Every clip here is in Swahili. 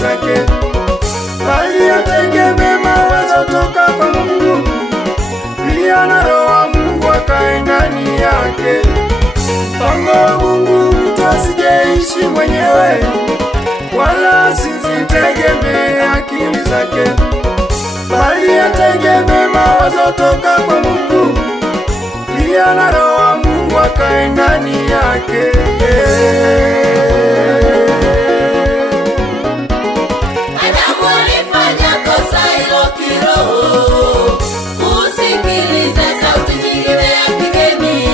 zake, bali ategemee mawazo toka kwa Mungu. Pia na Roho wa Mungu akae ndani yake. Mpango wa Mungu mtu asijeishi mwenyewe, wala asizitegemee akili zake, bali ategemee mawazo toka kwa Mungu. Pia na Roho wa Mungu akae ndani yake. Adamu alifanya kosa hilo kiroho, kusikiliza sauti nyingine ya kigeni.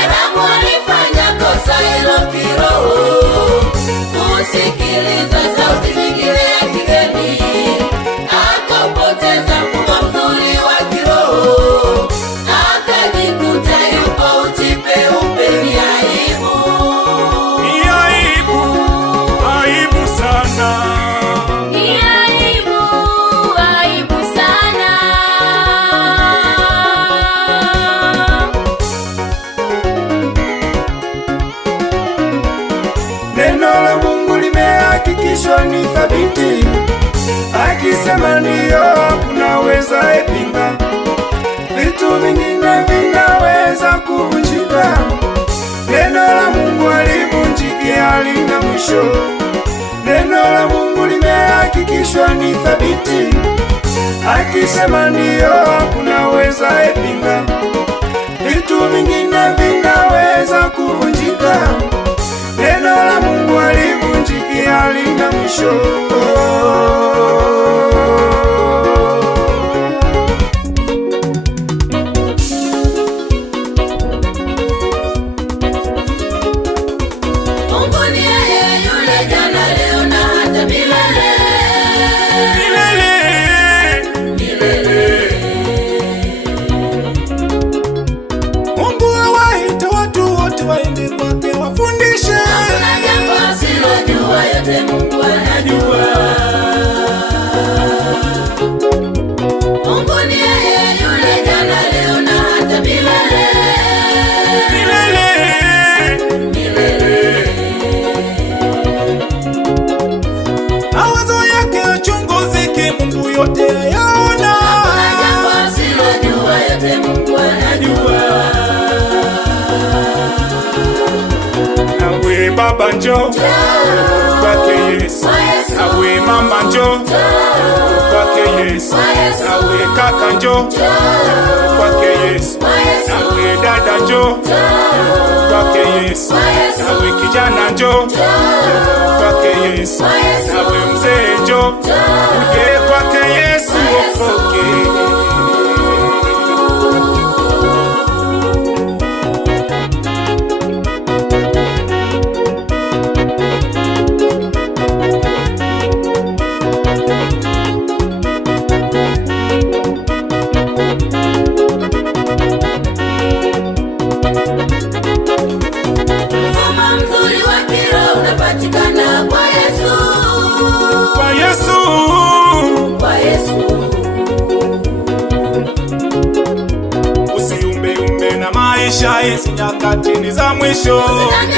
Adamu alifanya kosa hilo kiroho, kusikiliza sauti nyingine ya kigeni. Akapoteza mfumo mzuri wa kiroho, akajikuta yupo uchi peupe. Ni aibu, Ni aibu, aibu sana. ni aibu, aibu sana. Neno la Mungu limehakikishwa ni thabiti, akisema ndiyo hakuna wezaye pinga. Vitu vingine vinaweza kuvunjika, neno la Mungu halivunjiki, halina mwisho. Neno la Mungu limehakikishwa ni thabiti, akisema ndiyo hakuna wezaye pinga. Vitu vingine vinaweza kuvunjika, neno la Mungu halivunjiki, halina mwisho. Mungu ni yeye yule jana, leo na hata milele. Mungu awaita watu wote waende kwake wafundishe. Hakuna jambo asilojua, yote Mungu anajua. Mungu ni yeye yule jana, leo na hata milele. Mawazo yake yachunguziki, Mungu yote ayaona. Hakuna jambo asilojua, yote Mungu anajua. Nawe baba njo kwake Yesu, nawe mama njo kwake Yesu, nawe kaka njo kwake Yesu, nawe dada njo kwake Yesu, nawe kijana njo kwake Yesu, nawe mzee njo uje kwake Yesu okoke. Mfumo mzuri wa kiroho unapatikana kwa Yesu. Kwa Yesu, Kwa Yesu. usiumbe na maisha, hizi nyakati ni za mwisho.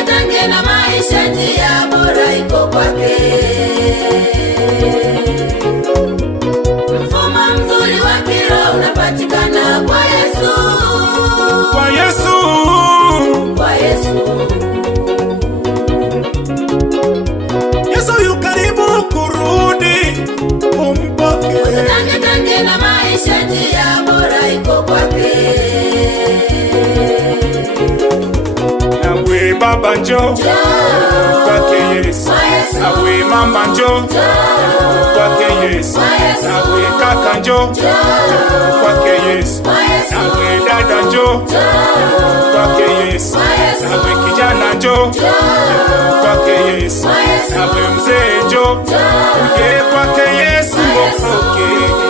Tange na maisha, njia bora iko kwake. Mfumo mzuri wa kiroho unapatikana kwa Yesu. Kwa Yesu, Kwa Yesu. Yesu yu karibu kurudi, umpoke. Tange na maisha, njia bora iko kwake. Nawe baba njo kwake Yesu, nawe mama njo kwake Yesu, nawe kaka njo kwake Yesu, nawe dada njo kwake Yesu, nawe kijana njo kwake Yesu, nawe mzee njo uje kwake Yesu okoke.